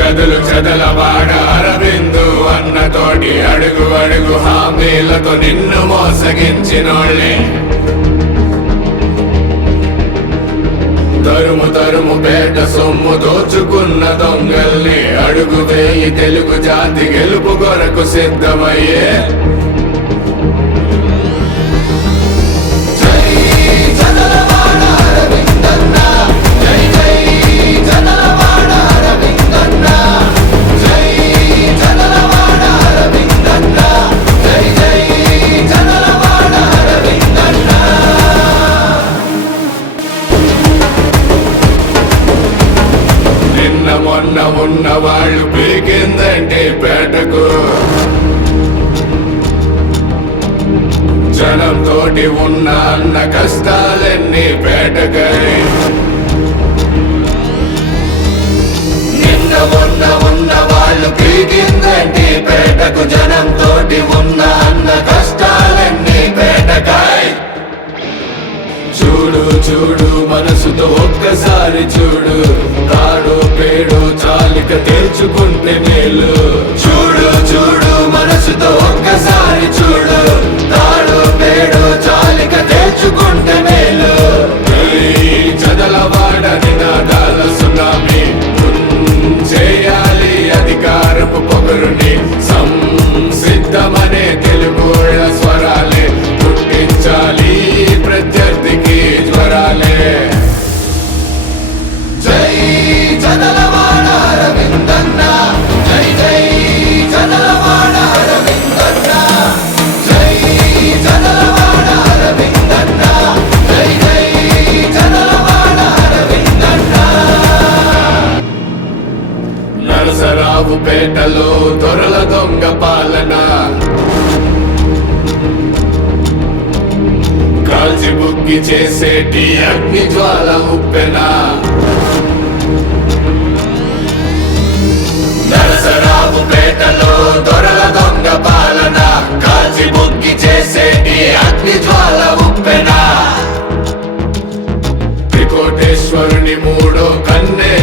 గదులు చదలవాడ అరవిందు అన్నతోటి అడుగు అడుగు హామీలతో నిన్ను మోసగించినోళ్ళే. తరుము తరుము పేట సొమ్ము దోచుకున్న దొంగల్ని అడుగు వేయి తెలుగు జాతి గెలుపు కొరకు సిద్ధమయ్యే. మొన్న ఉన్న వాళ్ళు పీకిందంటే పేటకు. జనం తోటి ఉన్న అన్న కష్టాలన్నీ పేటకై. నిన్న ఉన్న ఉన్న వాళ్ళు పీకిందంటే పేటకు జనం చూడు చూడు మనసుతో ఒక్కసారి చూడు. తాడు పేడు చాలిక వలసరావుపేటలో దొరల దొంగ పాలన. కాల్చి బుక్కి చేసేటి అగ్ని జ్వాల ఉప్పెన. నరసరావుపేటలో దొరల దొంగ పాలన. కాల్చి బుక్కి చేసేటి అగ్ని జ్వాల ఉప్పెన. త్రికోటేశ్వరుని మూడో కన్నే